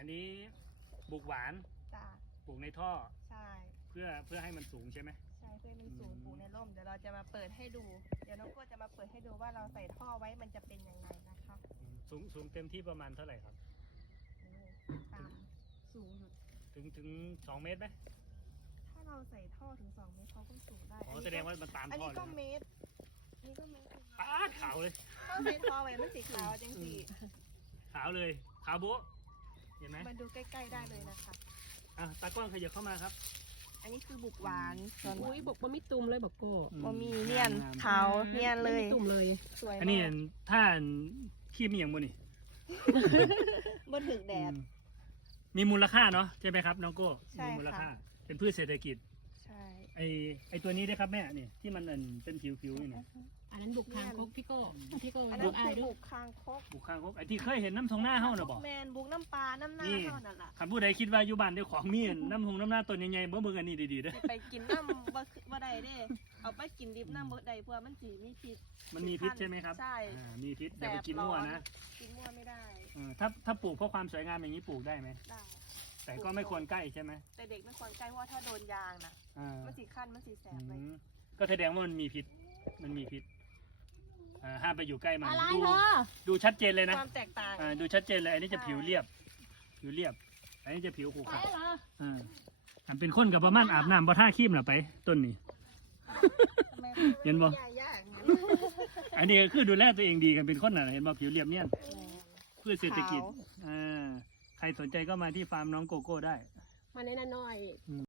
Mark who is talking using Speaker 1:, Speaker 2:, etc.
Speaker 1: นนี้บุกหวาน
Speaker 2: จ้า
Speaker 1: ปลูกในท่อ
Speaker 2: ใช่
Speaker 1: เพื่อให้มันสูงใช่ไหม
Speaker 2: ใช่เพื่อมันสูงปลูกในร่มเดี๋ยวเราจะมาเปิดให้ดู เดี๋ยวน้องโก้จะมาเปิดให้ดูว่าเราใส่ท่อไว้มันจะเป็นยังไงนะคะ
Speaker 1: สูงเต็มที่ประมาณเท่าไหร่ครับ
Speaker 2: ตามสูงอยู่
Speaker 1: ถึง2 เมตรไหม
Speaker 2: ถ้าเราใส่ท่อถึง2 เมตรเขาก็สูงได้
Speaker 1: อ๋อแสดงว่ามันตาม
Speaker 2: อัน
Speaker 1: ท่อ
Speaker 2: นี้
Speaker 1: เลย
Speaker 2: ก็
Speaker 1: นะ
Speaker 2: เมตรนี่ก็เมตร
Speaker 1: ป้าดขาวเลย
Speaker 2: ก็ใส่ท่อไว้มันสีขาวจังสี
Speaker 1: ขาวเลยขาวโบ๊ะเห็นไหม
Speaker 2: มาดูใกล้ๆได้เลยนะคะ
Speaker 1: อ่ะตากล้องขยับเข้ามาครับ
Speaker 2: อันนี้คือบุกหวานส่วน
Speaker 3: อุ้ยบอกว่าไม่ตุ่มเลยบอกโก้
Speaker 2: บะหมี่เนียนขาวเนียนเลย
Speaker 3: ไม่ตุ่มเลย
Speaker 2: สวย
Speaker 1: อันนี้
Speaker 2: มาก
Speaker 1: ถ้าขี้มีอย่างบนนี่
Speaker 2: บนถึงแดด
Speaker 1: มีมูลค่าเนาะใช่ไหมครับน้องโก้
Speaker 2: ใช่
Speaker 1: มีมูลค่า
Speaker 2: ค่ะ
Speaker 1: เป็นพืชเศรษฐกิจ
Speaker 2: ใช่
Speaker 1: ไอตัวนี้ได้ครับแม่นี่ที่มันเป็นผิวๆนี่นะ
Speaker 3: อันนั้นบุกคางคกพี่โก้
Speaker 2: อัน
Speaker 3: ดู
Speaker 2: นั้น
Speaker 3: อา
Speaker 2: คื
Speaker 3: ย
Speaker 2: อ
Speaker 3: ด้ว
Speaker 2: บุ
Speaker 3: ย
Speaker 2: กคางคก
Speaker 1: บุกข้างคกไอที่เคยเห็นน้ำทงหน้าเฮ้าน่ะบอก
Speaker 2: แมนบุกน้ำปลาน้ำหน้า
Speaker 1: นี่
Speaker 2: เท่านั้นล่ะ
Speaker 1: คันผู้ใดคิดว่าอยู่บ้านเจ้าของมีน้ำหน้าตัวใหญ่ๆเบิ่งอันนี้ดีๆเด้อ
Speaker 2: สิไปกินน้ำบ่ได้เด้ เอาไปกินดิบน้ำบ่ได้เพราะว่ามันสีมีพิษ
Speaker 1: มันมีพิษใช่ไหมครับ
Speaker 2: ใช่
Speaker 1: มีพิษอย่าไปกินมั่วนะ
Speaker 2: กินมั่วไม่ได้
Speaker 1: ถ้าปลูกเพราะความสวยงามอย่างนี้ปลูกได้ไหม
Speaker 2: ได้
Speaker 1: แต่ก็ไม่ควรใกล้ใช่ไหม
Speaker 2: แต่เด็กไม่ควรใกล้เพราะว่าถ้าโดนยางนะ
Speaker 1: อ่า
Speaker 2: มันสีคันมันสีแสบเลย
Speaker 1: ก็แสดงว่ามันมีพิษห้ามไปอยู่ใกล้มัน
Speaker 3: อะไร
Speaker 1: ดู
Speaker 3: เธอ
Speaker 1: ดูชัดเจนเลยนะ
Speaker 2: ความแตกต่าง
Speaker 1: ดูชัดเจนเลยอันนี้จะผิวเรียบอันนี้จะผิวขรุข
Speaker 3: ไป
Speaker 1: ระ
Speaker 3: เหรอ
Speaker 1: อันเป็นคนกับประมาณอาบน้ำบ่ท่าขี้มหรอไปต้นนี้ เห็นบ่
Speaker 2: ยากงั้น
Speaker 1: อันนี้ก็คือดูแลตัวเองดีกันเป็นคนน่ะเห็นบ่ผิวเรียบเนี่ยพืชเศรษฐกิจ
Speaker 2: ขาว
Speaker 1: ใครสนใจก็มาที่ฟาร์มน้องโกโก้ได้
Speaker 3: มาในนั้นหน่อย